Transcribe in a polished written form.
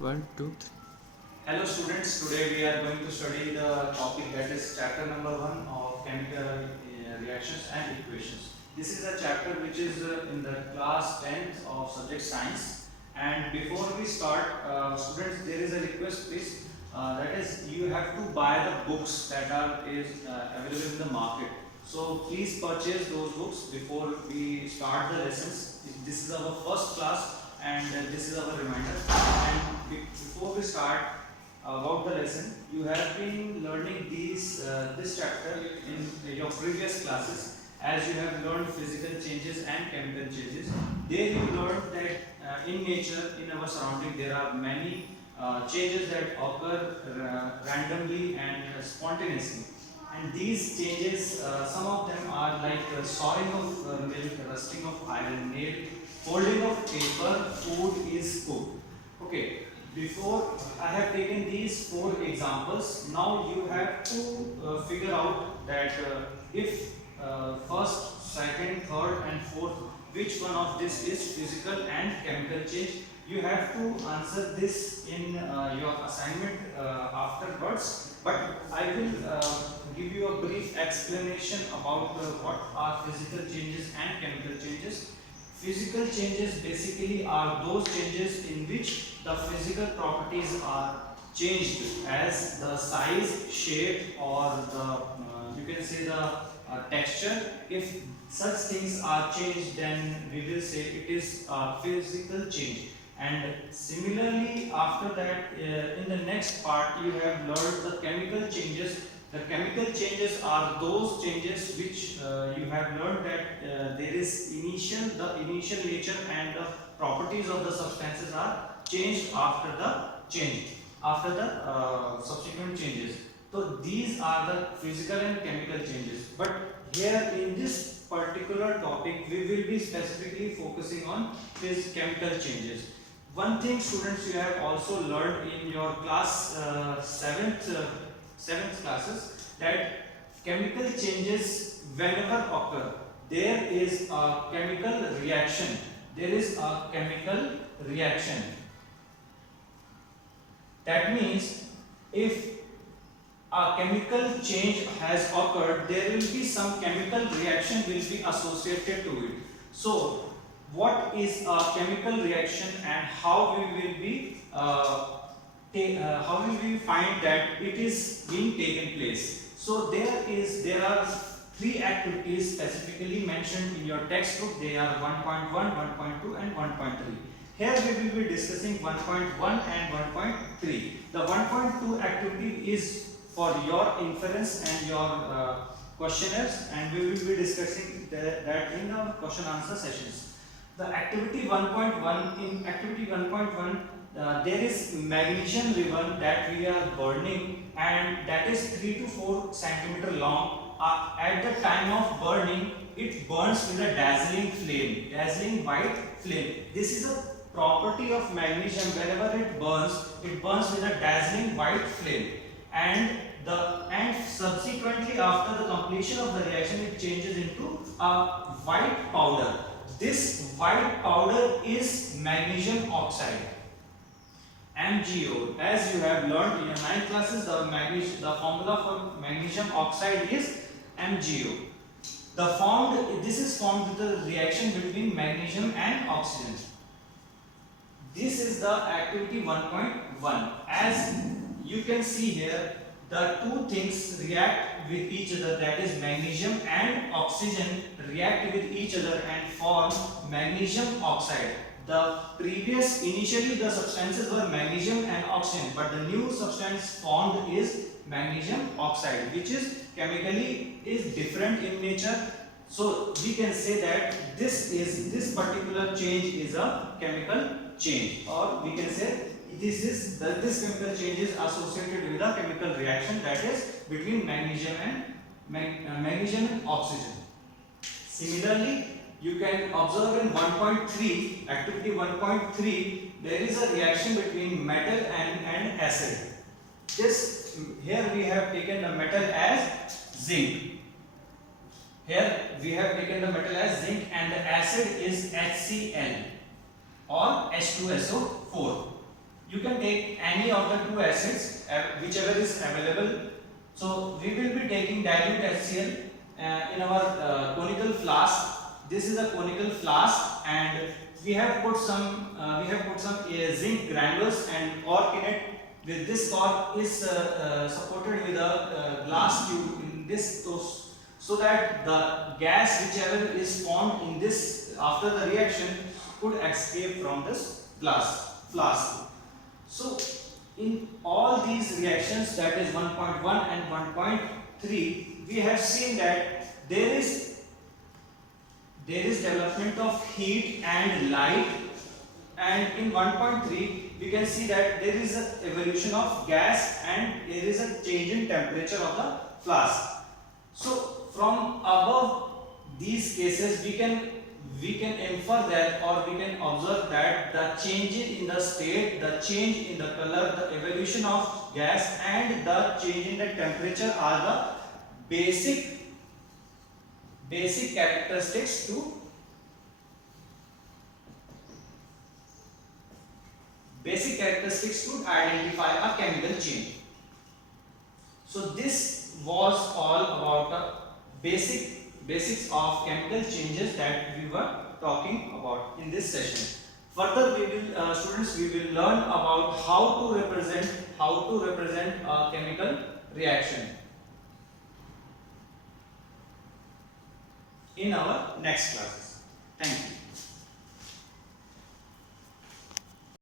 One, two, three. Hello students, today we are going to study the topic that is chapter number 1 of chemical reactions and equations. This is a chapter which is in the class 10th of subject science, and before we start, students, there is a request please, that is you have to buy the books that are available in the market. So please purchase those books before we start the lessons. This is our first class and this is our reminder. And before we start about the lesson, you have been learning this chapter in your previous classes, as you have learned physical changes and chemical changes. There you learned that in nature, in our surrounding, there are many changes that occur randomly and spontaneously. And these changes, some of them are like sawing of milk, rusting of iron, nail, folding of paper, food is cooked. Okay, before I have taken these 4 examples, now you have to figure out that if first, second, third, and fourth, which one of this is physical and chemical change. You have to answer this in your assignment afterwards, but I will give you a brief explanation about what are physical changes and chemical changes. Physical changes basically are those changes in which the physical properties are changed, as the size, shape, or the you can say the texture. If such things are changed, then we will say it is a physical change. And similarly, after that, in the next part, you have learned the chemical changes. The chemical changes are those changes which you have learned that there is the initial nature and the properties of the substances are changed after the subsequent changes. So these are the physical and chemical changes. But here in this particular topic, we will be specifically focusing on these chemical changes. One thing, students, you have also learned in your class 7th classes, that chemical changes whenever occur, there is a chemical reaction. There is a chemical reaction. That means if a chemical change has occurred, there will be some chemical reaction will be associated to it. So what is a chemical reaction and how we will be how will we find that it is being taken place? So there are 3 activities specifically mentioned in your textbook. They are 1.1, 1.2 and 1.3. Here we will be discussing 1.1 and 1.3. The 1.2 activity is for your inference and your questionnaires, and we will be discussing that in the question answer sessions. The activity 1.1, in activity 1.1, there is magnesium ribbon that we are burning, and that is 3 to 4 centimeter long. At the time of burning, it burns with a dazzling flame, dazzling white flame. This is a property of magnesium. Whenever it burns with a dazzling white flame, and subsequently after the completion of the reaction, it changes into a white powder. This white powder is magnesium oxide, MgO. As you have learned in your 9th classes, the formula for magnesium oxide is MgO. This is formed with the reaction between magnesium and oxygen. This is the activity 1.1. As you can see here, the two things react with each other, that is magnesium and oxygen react with each other and form magnesium oxide. Initially the substances were magnesium and oxygen, but the new substance formed is magnesium oxide, which is chemically is different in nature. So we can say that this particular change is a chemical change, or we can say this chemical change is associated with a chemical reaction, that is between magnesium and oxygen. Similarly, you can observe in 1.3, activity 1.3, there is a reaction between metal and acid. Here we have taken the metal as zinc. Here we have taken the metal as zinc, and the acid is HCl or H2SO4. you can take any of the two acids, whichever is available. So we will be taking dilute HCl in our conical flask. This is a conical flask, and we have put some zinc granules and cork in it. With this cork is supported with a glass tube in this, so that the gas whichever is formed in this after the reaction could escape from this glass flask. So in all these reactions, that is 1.1 and 1.3, we have seen that there is development of heat and light, and in 1.3 we can see that there is a evolution of gas and there is a change in temperature of the flask. So from above these cases we can infer that, or we can observe that the change in the state, the change in the color, the evolution of gas and the change in the temperature are the basic characteristics to identify a chemical change. So this was all about the basics of chemical changes that we were talking about in this session. Further, we will students, we will learn about how to represent a chemical reaction in our next classes. Thank you.